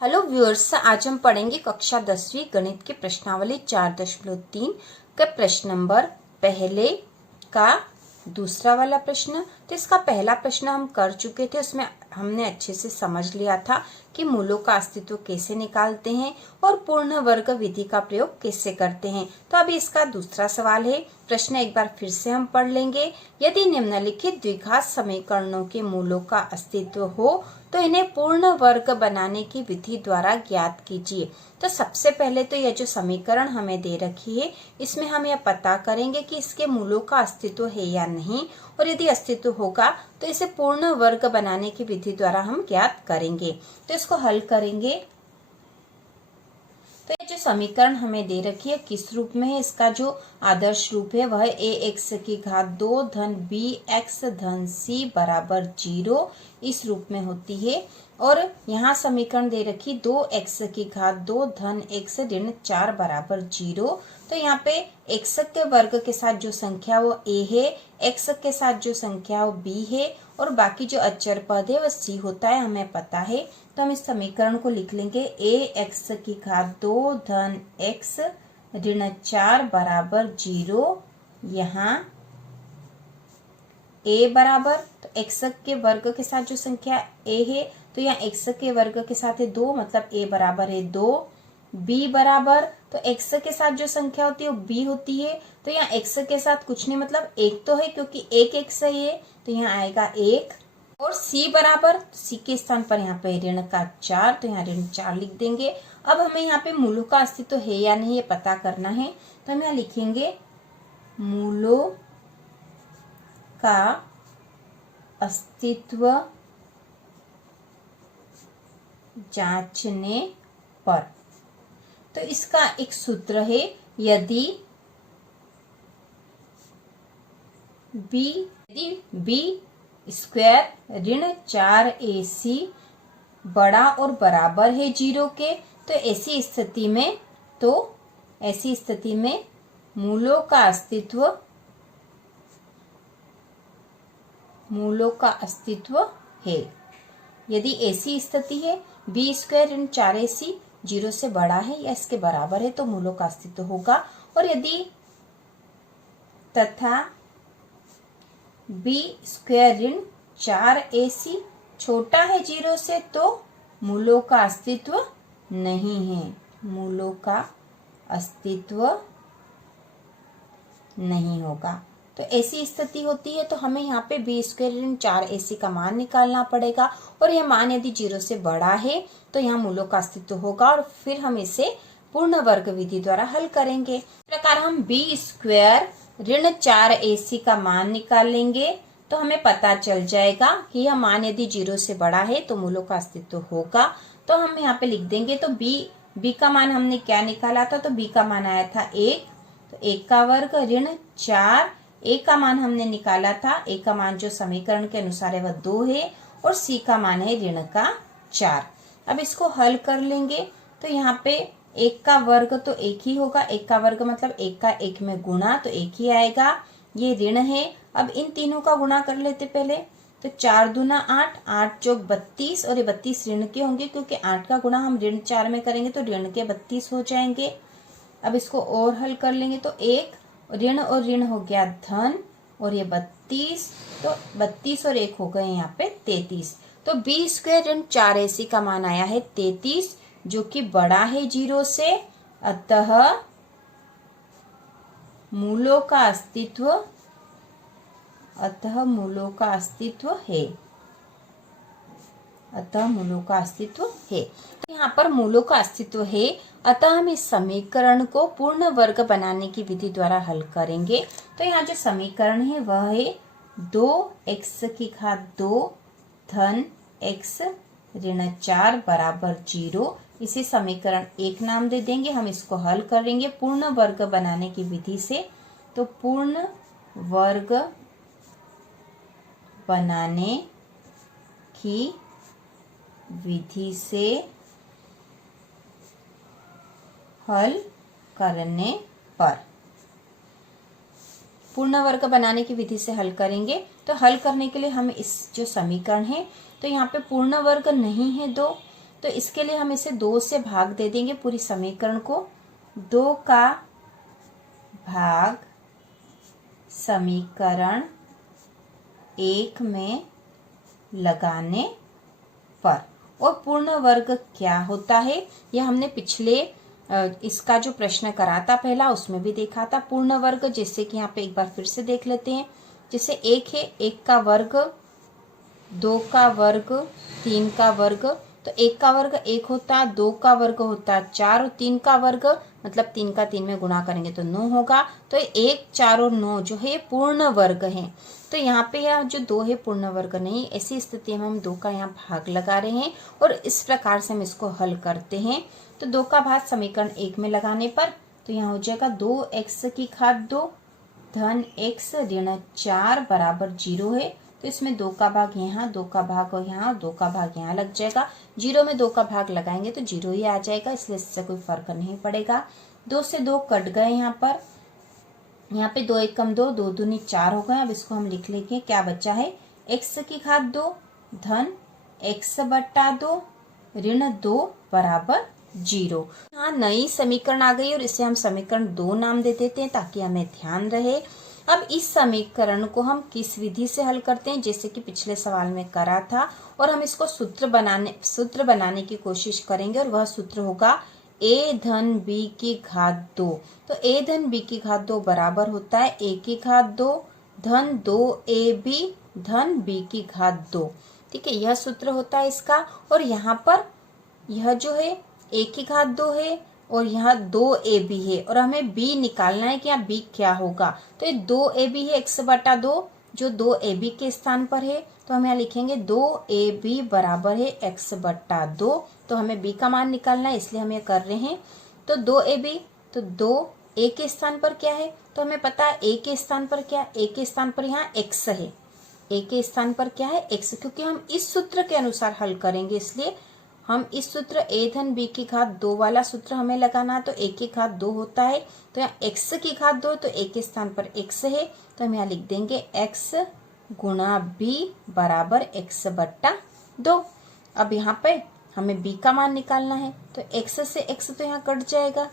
Hello viewers, आज हम पढ़ेंगे कक्षा 10वीं गणित की प्रश्नावली 4.3 के प्रश्न नंबर पहले का दूसरा वाला प्रश्न। तो इसका पहला प्रश्न हम कर चुके थे, उसमें हमने अच्छे से समझ लिया था कि मूलों का अस्तित्व कैसे निकालते हैं और पूर्ण वर्ग विधि का प्रयोग कैसे करते हैं। तो अभी इसका दूसरा सवाल है। प्रश्न एक बार फिर से हम पढ़ लेंगे। यदि निम्नलिखित द्विघात समीकरणों के मूलों का अस्तित्व हो तो इन्हें पूर्ण वर्ग बनाने की विधि द्वारा ज्ञात कीजिए। तो सबसे पहले तो यह जो समीकरण हमें दे रखी है, इसमें हम यह पता करेंगे कि इसके मूलों का अस्तित्व है या नहीं, और यदि अस्तित्व होगा तो इसे पूर्ण वर्ग बनाने की विधि द्वारा हम ज्ञात करेंगे। तो इसको हल करेंगे। तो ये जो समीकरण हमें दे रखी है किस रूप में है, इसका जो आदर्श रूप है वह ax2 धन bx धन c बराबर 0 इस रूप में होती है। और यहाँ समीकरण दे रखी 2x2 धन x ऋण 4 बराबर 0। तो यहाँ पे x के वर्ग के साथ जो संख्या वो a है, x के साथ जो संख्या वो b है, और बाकी जो अचर पद है वह c होता है, हमें पता है। तो हम इस समीकरण को लिख लेंगे ax2 धन x ऋण 4 बराबर 0। यहाँ a बराबर, तो x के वर्ग के साथ जो संख्या a है, तो यहाँ x के वर्ग के साथ है 2, मतलब a बराबर है 2। b बराबर, तो x के साथ जो संख्या होती है वो b होती है, तो यहाँ x के साथ कुछ नहीं, मतलब 1 तो है क्योंकि 1 x है, तो यहाँ आएगा 1। और c बराबर, c के स्थान पर यहाँ पे ऋण का 4, तो यहाँ ऋण 4 लिख देंगे। अब हमें यहाँ पे मूलों का अस्तित्व है या नहीं ये पता करना है, तो हम यहाँ लिखेंगे मूलों का अस्तित्व जांचने पर। तो इसका एक सूत्र है, यदि b स्क्वायर ऋण 4ac बड़ा और बराबर है 0 के, तो ऐसी स्थिति में मूलों का अस्तित्व है। यदि ऐसी स्थिति है b स्क्वायर ऋण 4ac 0 से बड़ा है या इसके बराबर है तो मूलों का अस्तित्व होगा। और यदि तथा b स्क्वायर ऋण 4ac छोटा है 0 से तो मूलों का अस्तित्व नहीं है, मूलों का अस्तित्व नहीं होगा। तो ऐसी स्थिति होती है तो हमें यहाँ पे b स्क्वायर ऋण 4ac का मान निकालना पड़ेगा, और यह मान यदि 0 से बड़ा है तो यहाँ मूलों का अस्तित्व होगा, और फिर हम इसे पूर्ण वर्ग विधि द्वारा हल करेंगे। इस प्रकार हम b स्क्वायर ऋण 4ac का मान निकाल लेंगे, तो हमें पता चल जाएगा कि यह मान यदि 0 से बड़ा है तो मूलों का अस्तित्व होगा। तो हम यहाँ पे लिख देंगे। तो b का मान हमने क्या निकाला था, तो b का मान आया था 1, तो 1 का वर्ग ऋण 4, a का मान हमने निकाला था, a का मान जो समीकरण के अनुसार है वह 2 है, और c का मान है ऋण का 4। अब इसको हल कर लेंगे। तो यहाँ पे 1 का वर्ग तो 1 ही होगा, 1 का वर्ग मतलब 1 का 1 में गुणा, तो 1 ही आएगा। ये ऋण है, अब इन तीनों का गुणा कर लेते पहले। तो 4 दूना 8, 8 चौक 32, और ये 32 ऋण के होंगे क्योंकि 8 का गुणा हम ऋण 4 में करेंगे तो ऋण के 32 हो जाएंगे। अब इसको और हल कर लेंगे, तो 1 ऋण और ऋण हो गया धन, और ये 32, तो 32 और 1 हो गए यहाँ पे 33। तो b स्क्वायर ऋण 4ac का मान आया है 33, जो कि बड़ा है 0 से, अतः मूलों का अस्तित्व है। तो यहाँ पर मूलों का अस्तित्व है, अतः हम इस समीकरण को पूर्ण वर्ग बनाने की विधि द्वारा हल करेंगे। तो यहाँ जो समीकरण है वह है 2x2 धन x ऋण 4 बराबर 0। इसे समीकरण 1 नाम दे देंगे। हम इसको हल करेंगे पूर्ण वर्ग बनाने की विधि से। तो पूर्ण वर्ग बनाने की विधि से हल करने पर, पूर्ण वर्ग बनाने की विधि से हल करेंगे। तो हल करने के लिए हम इस जो समीकरण है, तो यहाँ पे पूर्ण वर्ग नहीं है 2, तो इसके लिए हम इसे 2 से भाग दे देंगे पूरी समीकरण को। 2 का भाग समीकरण 1 में लगाने पर। और पूर्ण वर्ग क्या होता है, यह हमने पिछले इसका जो प्रश्न करा था पहला, उसमें भी देखा था। पूर्ण वर्ग जैसे कि यहाँ पे एक बार फिर से देख लेते हैं। जैसे 1 है, 1 का वर्ग, 2 का वर्ग, 3 का वर्ग। तो 1 का वर्ग 1 होता, 2 का वर्ग होता 4 और 3 का वर्ग मतलब 3 का 3 में गुणा करेंगे तो 9 होगा। तो 1, 4 और 9 जो है पूर्ण वर्ग है। तो यहाँ पे यह जो 2 है पूर्ण वर्ग नहीं। ऐसी स्थिति में हम 2 का यहाँ भाग लगा रहे हैं और इस प्रकार से हम इसको हल करते हैं। तो 2 का भाग समीकरण 1 में लगाने पर तो यहाँ हो जाएगा 2x की घात 2 धन x ऋण 4 बराबर 0 है। तो इसमें 2 का भाग यहाँ, 2 का भाग और यहाँ, 2 का भाग यहाँ लग जाएगा। 0 में 2 का भाग लगाएंगे तो 0 ही आ जाएगा, इसलिए इससे कोई फर्क नहीं पड़ेगा। 2 से 2 कट गए यहाँ पर। यहाँ पे 2 एकम 2, 2 दूनी 4 हो गए। अब इसको हम लिख लेंगे, क्या बचा है, x की घात 2 धन x बट्टा 2 ऋण 2 बराबर 0। यहाँ नई समीकरण आ गई और इसे हम समीकरण 2 नाम दे देते हैं ताकि हमें ध्यान रहे। अब इस समीकरण को हम किस विधि से हल करते हैं, जैसे कि पिछले सवाल में करा था, और हम इसको सूत्र बनाने की कोशिश करेंगे और वह सूत्र होगा a धन b की घात 2। तो a धन b की घात 2 बराबर होता है a की घात 2 धन 2ab धन b की घात 2। ठीक है, यह सूत्र होता है इसका। और यहाँ पर यह जो है a की घात 2 है और यहाँ 2ab है और हमें b निकालना है कि यहाँ b क्या होगा। तो ये 2ab है x बटा 2 जो 2ab के स्थान पर है। तो हम यहाँ लिखेंगे 2ab बराबर है x बटा 2। तो हमें b का मान निकालना है, इसलिए हम ये कर रहे हैं। तो 2ab, तो 2 a के स्थान पर क्या है, तो हमें पता है a के स्थान पर क्या, a के स्थान पर यहाँ x है, a के स्थान पर क्या है x, क्योंकि हम इस सूत्र के अनुसार हल करेंगे इसलिए हम इस सूत्र a धन b की घात 2 वाला सूत्र हमें लगाना है। तो a की घात 2 होता है, तो यहाँ x की घात 2 तो a के स्थान पर x है। तो हम यहाँ लिख देंगे x गुणा b बराबर x बट्टा 2। अब यहाँ पे हमें b का मान निकालना है, तो x से x तो यहाँ कट जाएगा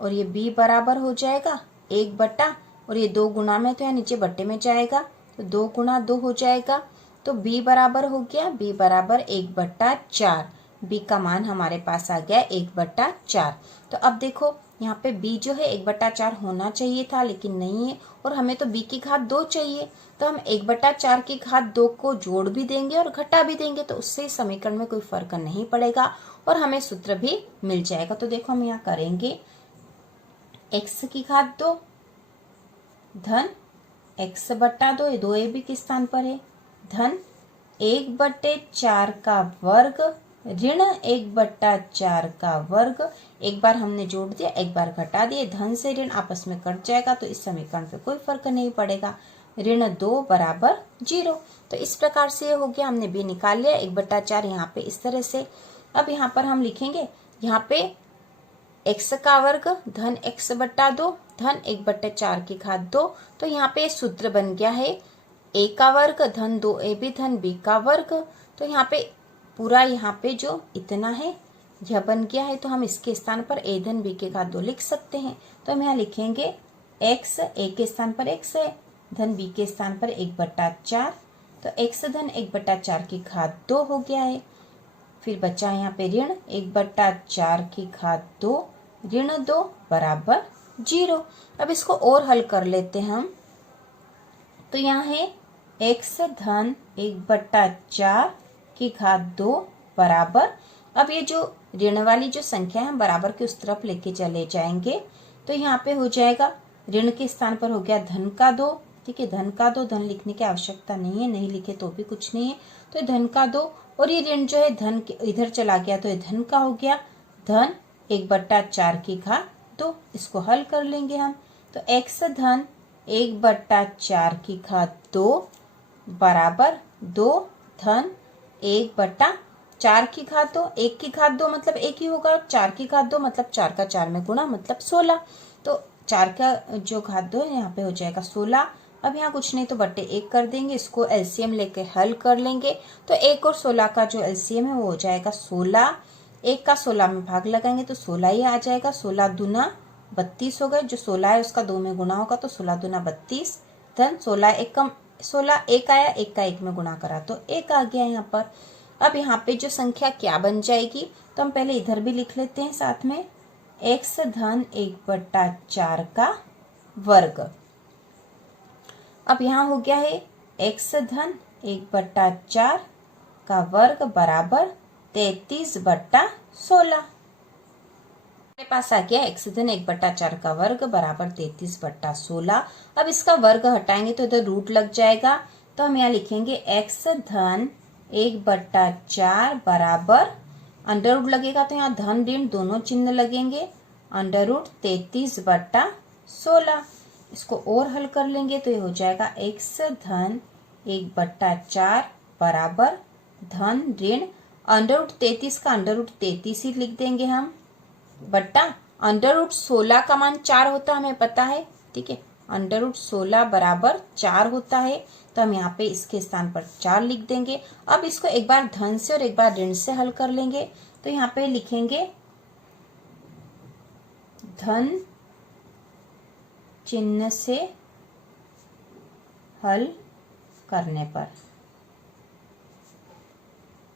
और ये b बराबर हो जाएगा 1 बट्टा, और ये 2 गुणा में तो यहाँ नीचे बट्टे में जाएगा, तो 2 गुणा 2 हो जाएगा। तो b बराबर हो गया, b बराबर 1 बट्टा 4। b का मान हमारे पास आ गया 1 बट्टा 4। तो अब देखो यहाँ पे b जो है 1 बट्टा 4 होना चाहिए था, लेकिन नहीं है, और हमें तो b की घात 2 चाहिए। तो हम 1 बट्टा 4 की घात 2 को जोड़ भी देंगे और घटा भी देंगे, तो उससे समीकरण में कोई फर्क नहीं पड़ेगा और हमें सूत्र भी मिल जाएगा। तो देखो हम यहाँ करेंगे x की घात 2 धन x बट्टा 2, 2ab के स्थान पर है, धन 1 बट्टे 4 का वर्ग ऋण 1 बट्टा 4 का वर्ग। एक बार हमने जोड़ दिया, एक बार घटा दिए, धन से ऋण आपस में कट जाएगा, तो इस समीकरण पे कोई फर्क नहीं पड़ेगा। ऋण 2 बराबर 0। तो इस प्रकार से ये हो गया, हमने b निकाल लिया 1 बट्टा 4 यहाँ पे इस तरह से। अब यहाँ पर हम लिखेंगे, यहाँ पे x का वर्ग धन x बट्टा 2 धन 1 बट्टे 4 की घात 2। तो यहाँ पे सूत्र बन गया है a का वर्ग धन 2ab धन b का वर्ग। तो यहाँ पे पूरा यहाँ पे जो इतना है यह बन गया है, तो हम इसके स्थान पर a धन b के घात 2 लिख सकते हैं। तो हम यहाँ लिखेंगे x, a के स्थान पर x है, धन b के स्थान पर 1 बट्टा 4। तो x धन 1 बट्टा 4 की घात 2 हो गया है। फिर बचा यहाँ पे ऋण 1 बट्टा 4 की घात 2 ऋण 2 बराबर 0। अब इसको और हल कर लेते हैं हम। तो यहाँ है x धन 1 बट्टा 4 की घात 2 बराबर, अब ये जो ऋण वाली जो संख्या है हम बराबर के उस तरफ लेके चले जाएंगे। तो यहाँ पे हो जाएगा ऋण के स्थान पर हो गया धन का 2। ठीक है, धन का 2, धन लिखने की आवश्यकता नहीं है, नहीं लिखे तो भी कुछ नहीं है। तो धन का 2 और ये ऋण जो है धन के इधर चला गया, तो ये धन का हो गया धन 1 बट्टा 4 की घात 2। इसको हल कर लेंगे हम। तो x धन 1 बट्टा 4 की घात 2 बराबर 2 धन 1 बट्टा 4 की घात 2। 1 की घात 2 मतलब 1 ही होगा, 4 की घात 2 मतलब 4 का 4 में गुणा मतलब 16। तो 4 का जो घात 2 है यहाँ पे हो जाएगा 16। अब यहाँ कुछ नहीं तो बट्टे 1 कर देंगे, इसको एलसीएम लेके हल कर लेंगे। तो 1 और 16 का जो एलसीएम है वो हो जाएगा 16 1 का 16 में भाग लगाएंगे तो 16 ही आ जाएगा। 16 दूना 32 हो गए। जो 16 है उसका 2 में गुना होगा तो 16 दूना 32 धन 16 1 आया, 1 का 1 में गुना करा तो 1 आ गया यहाँ पर। अब यहाँ पे जो संख्या क्या बन जाएगी तो हम पहले इधर भी लिख लेते हैं साथ में, x धन 1/4 का वर्ग। अब यहाँ हो गया है x धन 1/4 का वर्ग बराबर 33/16। हमारे पास आ गया x धन 1/4 का वर्ग बराबर 33/16। अब इसका वर्ग हटाएंगे तो इधर रूट लग जाएगा, तो हम यहाँ लिखेंगे x धन 1/4 बराबर, अंडर रूट लगेगा तो यहाँ धन ऋण दोनों चिन्ह लगेंगे, अंडर रूट 33/16। इसको और हल कर लेंगे तो ये हो जाएगा x धन 1/4 बराबर धन ऋण अंडर रूट 33 का अंडर रूट 33 ही लिख देंगे हम, बट्टा अंडर रूट 16 का मान 4 होता है हमें पता है, ठीक है। अंडर रूट 16 बराबर 4 होता है, तो हम यहाँ पे इसके स्थान पर 4 लिख देंगे। अब इसको एक बार धन से और एक बार ऋण से हल कर लेंगे, तो यहाँ पे लिखेंगे धन चिन्ह से हल करने पर,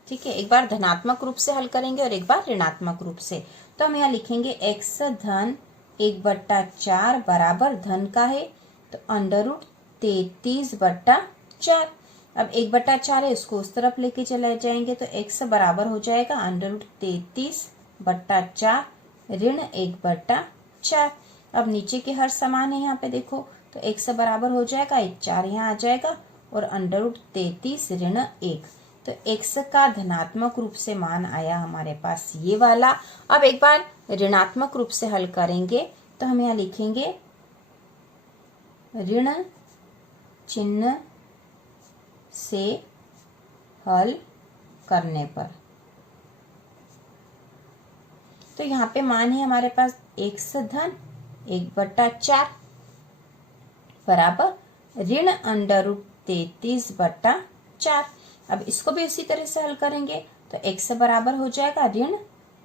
ठीक है। एक बार धनात्मक रूप से हल करेंगे और एक बार ऋणात्मक रूप से, तो हम यहाँ लिखेंगे x धन 1/4 बराबर धन का है तो अंडर रूट 33/4। अब 1/4 है उसको उस तरफ लेके चले जाएंगे तो x बराबर हो जाएगा अंडर रूट 33/4 ऋण 1/4। अब नीचे के हर समान है यहाँ पे देखो, तो x बराबर हो जाएगा 4 यहाँ आ जाएगा और अंडर रूट 33 ऋण 1। तो x का धनात्मक रूप से मान आया हमारे पास ये वाला। अब एक बार ऋणात्मक रूप से हल करेंगे तो हम यहाँ लिखेंगे ऋण चिन्ह से हल करने पर, तो यहाँ पे मान है हमारे पास x धन 1/4 बराबर ऋण अंडर रूट 33/4। अब इसको भी इसी तरह से हल करेंगे तो x बराबर हो जाएगा ऋण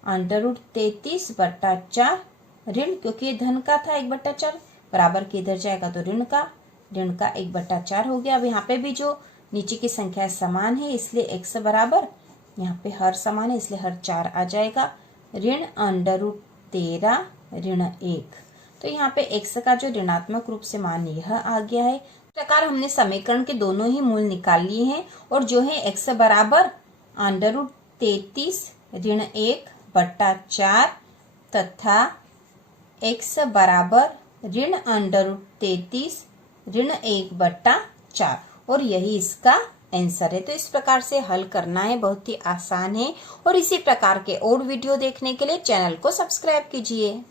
अंडर रूट 33/4 ऋण, क्योंकि ये धन का था 1/4 बराबर के इधर जाएगा तो ऋण का 1/4 हो गया। अब यहाँ पे भी जो नीचे की संख्या समान है इसलिए x बराबर, यहाँ पे हर समान है इसलिए हर 4 आ जाएगा, ऋण अंडर रूट 13 ऋण 1। तो यहाँ पे x का जो ऋणात्मक रूप से मान यह आ गया है। इस प्रकार हमने समीकरण के दोनों ही मूल निकाल लिए हैं और जो है x बराबर अंडर रूट 33 ऋण 1/4 तथा x बराबर ऋण अंडर रूट 33 ऋण 1/4 और यही इसका आंसर है। तो इस प्रकार से हल करना है, बहुत ही आसान है। और इसी प्रकार के और वीडियो देखने के लिए चैनल को सब्सक्राइब कीजिए।